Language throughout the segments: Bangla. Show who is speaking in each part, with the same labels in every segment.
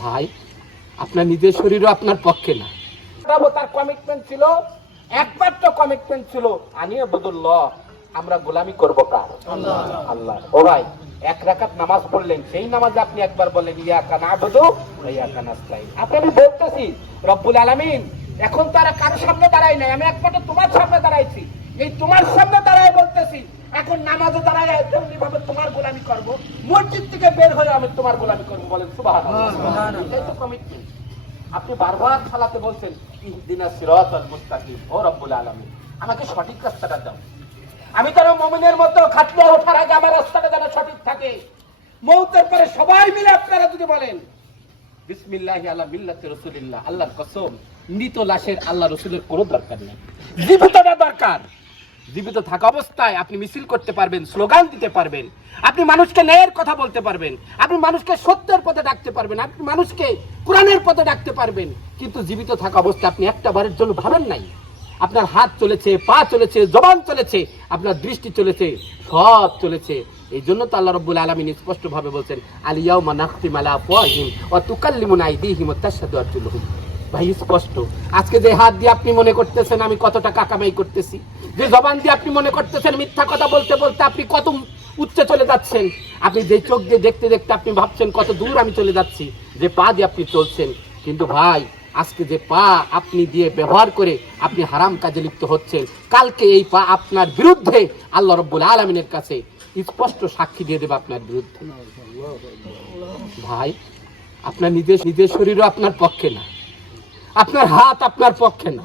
Speaker 1: ভাই আপনার নিজের শরীরও আপনার পক্ষে না।
Speaker 2: বাবু তার কমিটমেন্ট ছিল একমাত্র কমিটমেন্ট ছিল আনিয়ে বদুল্লাহ আমরা গোলামি করব কার? আল্লাহ। ও ভাই এক রাকাত নামাজ পড়লেন সেই নামাজে আপনি একবার বললেন ইয়া কানা আবুদু ইয়া কানা আস্তাইন আপনি আমি বলতেছি রব্বুল আলামিন এখন তারা কারোর সামনে দাঁড়াই নাই আমি একমাত্র তোমার সামনে দাঁড়াইছি। এই তোমার সামনে দাঁড়ায় বলতেছি এখন নামাজও দাঁড়ায় তেমনি ভাবে গোলামি করব মসজিদ থেকে বের হয়ে আমি তোমার গোলামি করব বলেন সুবহানাল্লাহ। এটাই তো কমিটমেন্ট আপনি বারবার সালাতে বলছেন ইহদিনা সিরাতাল মুস্তাকিম ও রব্বুল আলামিন। আমাকে সঠিক রাস্তাটা দাও। আমি তার মমিনের মতো খাটলে ওঠার আগে আমার রাস্তাটা যেন সঠিক থাকে। মৌতের পরে সবাই মিলে আপনারা যদি বলেন বিসমিল্লাহি আলা মিল্লাতি রাসূলিল্লাহ আল্লাহর কসম মৃত লাশের আল্লাহ রসুলের কোনো দরকার নেই। জীবিতটা দরকার। জীবিত থাকা অবস্থায় আপনি মিছিল করতে পারবেন, স্লোগান দিতে পারবেন। আপনি মানুষকে ন্যায়ের কথা বলতে পারবেন। আপনি মানুষকে সত্যের পথে ডাকতে পারবেন। আপনি মানুষকে কোরআনের পথে ডাকতে পারবেন। কিন্তু জীবিত থাকা অবস্থায় আপনি একটা বারের জন্য ভাবেন নাই। আপনার হাত চলেছে, পা চলেছে, জবান চলেছে, আপনার দৃষ্টি চলেছে, সব চলেছে। এই জন্য তো আল্লাহ রব্বুল আলমিন স্পষ্ট ভাবে বলছেন আলিয়াও মানাক্তিম আলা আফওয়াহিম ওয়া তুকাল্লিমুন আইদিহিম তাশহাদু আরজুলুহুম। ভাই স্পষ্ট। আজকে যে হাত দিয়ে আপনি মনে করতেছেন আমি কত টাকা কামাই করতেছি, যে জবান দিয়ে আপনি মনে করতেছেন মিথ্যা কথা বলতে বলতে আপনি কত উচ্চে চলে যাচ্ছেন, আপনি যে চোখ দিয়ে দেখতে দেখতে আপনি ভাবছেন কত দূর আমি চলে যাচ্ছি, যে পা দিয়ে আপনি চলছেন। কিন্তু ভাই, আজকে যে পা আপনি দিয়ে ব্যবহার করে আপনি হারাম কাজে লিপ্ত হচ্ছেন, কালকে এই পা আপনার বিরুদ্ধে আল্লাহ রব্বুল আলমিনের কাছে স্পষ্ট সাক্ষী দিয়ে দেবে আপনার বিরুদ্ধে। ভাই, আপনার নিজের নিজের শরীরও আপনার পক্ষে না। আপনার হাত আপনার পক্ষে না।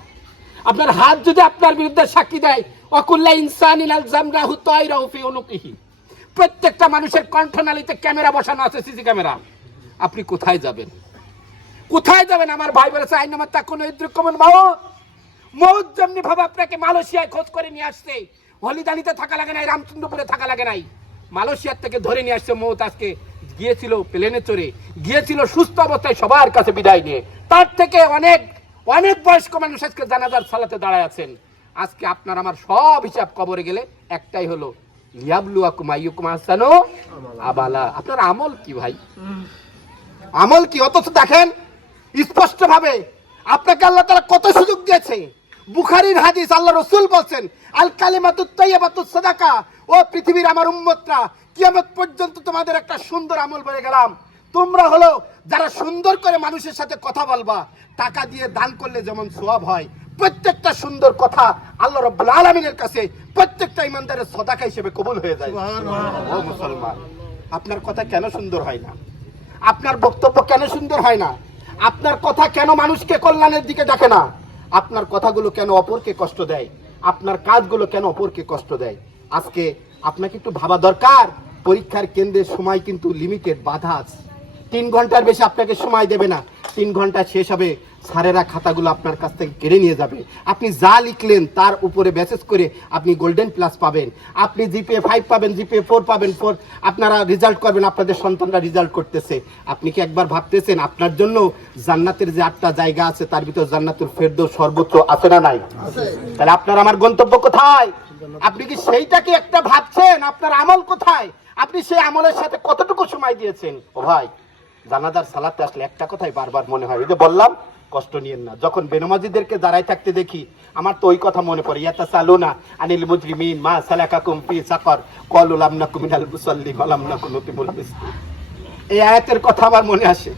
Speaker 2: আপনার হাত যদি আপনার বিরুদ্ধে সাক্ষী দেয়, অকুল্লা ইনসান ইলাল জামরাহু তাইরাহু ফি উনুকিহি। প্রত্যেকটা মানুষের কণ্ঠনালীতে ক্যামেরা বসানো আছে, সিসি ক্যামেরা। আপনি কোথায় যাবেন? কোথায় যাবেন? আমার ভাই বলেছে, আইন আমার তা কোনো ইদ্রুকমন মাউত মৌত যেমনি ভাবে আপনাকে মালয়েশিয়ায় খোঁজ করে নিয়ে আসছে, হলিদানিতে থাকা লাগে নাই, রামচন্দ্রপুরে থাকা লাগে নাই। মালয়েশিয়ার থেকে ধরে নিয়ে আসছে মৌত আজকে গিয়েছিল প্লেনে চড়ে, গিয়েছিল সুস্থ অবস্থায় সবার কাছে বিদায় নিয়ে। তার থেকে অনেক অনেক বয়স্ক মানুষ আজকে জানাজার সালাতে দাঁড়ায় আছেন। আজকে আপনার আমার সব হিসাব কবরে গেলে একটাই হলো আবালা। আপনার আমল কি ভাই? আমল কি? অথচ দেখেন স্পষ্ট ভাবে আপনাকে আল্লাহ তালা কত সুযোগ দিয়েছে। বুখারির হাদিস আল্লাহ রসুল বলছেন আল কালিমাতু তাইয়াবাতু সাদাকা ও পৃথিবীর আমার উম্মতরা কিয়ামত পর্যন্ত তোমাদের একটা সুন্দর আমল বলে গেলাম। তোমরা হলো যারা সুন্দর করে মানুষের সাথে কথা বলবা টাকা দিয়ে দান করলে যেমন সোয়াব হয়। প্রত্যেকটা সুন্দর কথা আল্লাহ রব্বুল আলমিনের কাছে প্রত্যেকটা ইমানদারের সদাকা হিসেবে কবুল হয়ে যায়। ও মুসলমান আপনার কথা কেন সুন্দর হয় না? আপনার বক্তব্য কেন সুন্দর হয় না? আপনার কথা কেন মানুষকে কল্যাণের দিকে ডাকে না? আপনার কথাগুলো কেন অপরকে কষ্ট দেয়? আপনার কাজগুলো কেন অপরকে কষ্ট দেয়? আজকে আপনাকে একটু ভাবা দরকার। পরীক্ষার কেন্দ্রের সময় কিন্তু লিমিটেড বাধা আছে। তিন ঘণ্টার বেশি আপনাকে সময় দেবে না। তিন ঘণ্টা শেষ হবে স্যারেরা খাতাগুলো আপনার কাছ থেকে কেড়ে নিয়ে যাবে। আপনি যা লিখলেন তার উপরে মেসেজ করে আপনি গোল্ডেন প্লাস পাবেন। আপনি জিপিএ ফাইভ পাবেন জিপিএ ফোর পাবেন ফোর আপনারা রেজাল্ট করবেন আপনাদের সন্তানরা রেজাল্ট করতেছে। আপনি কি একবার ভাবতেছেন আপনার জন্য জান্নাতের যে আটটা জায়গা আছে তার ভিতর জান্নাতুল ফেরদো সর্বোচ্চ আছে না নাই? তাহলে আপনার আমার গন্তব্য কোথায়? আপনি কি সেইটাকে একটা ভাবছেন? আপনার আমল কোথায়? আপনি সেই আমলের সাথে কতটুকু সময় দিয়েছেন? ও ভাই, জানাজার সালাতে আসলে একটা কথাই বারবার মনে হয়। এই যে বললাম, কষ্ট নিয়েন না। যখন বেনমাজিদেরকে দাঁড়াই থাকতে দেখি, আমার তো ওই কথা মনে পড়ে ইয়াতা সালুনা আনিল মুজরিমিন মা সালাকাকুম ফি সাকর কলু লাম নাকুম মিনাল মুসাল্লিম ওয়ালাম নাকুম নুতিমুল মিসকিন এই আয়াতের কথা আমার মনে আসে।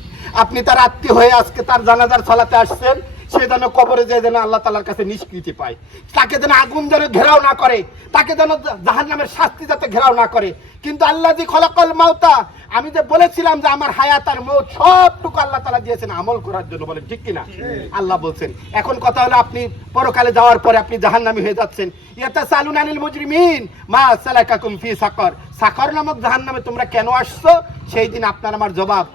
Speaker 2: আপনি তার আত্মীয় হয়ে আজকে তার জানাজার সালাতে আসছেন সে যেন কবরে যে যেন আল্লাহ তালার কাছে নিষ্কৃতি পায়। তাকে যেন আগুন যেন ঘেরাও না করে, তাকে যেন জাহান নামের শাস্তি যাতে ঘেরাও না করে। কিন্তু আল্লাহ যে খলাকল মাওতা আমি যে বলেছিলাম যে আমার হায়াত আর মৌত সবটুকু আল্লাহ তালা দিয়েছেন আমল করার জন্য, বলেন ঠিক কিনা? আল্লাহ বলছেন, এখন কথা হলো আপনি পরকালে যাওয়ার পরে আপনি জাহান্নামী হয়ে যাচ্ছেন। ইয়াতা সালুন আনিল মুজরিমিন, মা সালাকাকুম ফি সাকর। সাকর নামক জাহান্নামে তোমরা কেন আসছো? সেই দিন আপনার আমার জবাব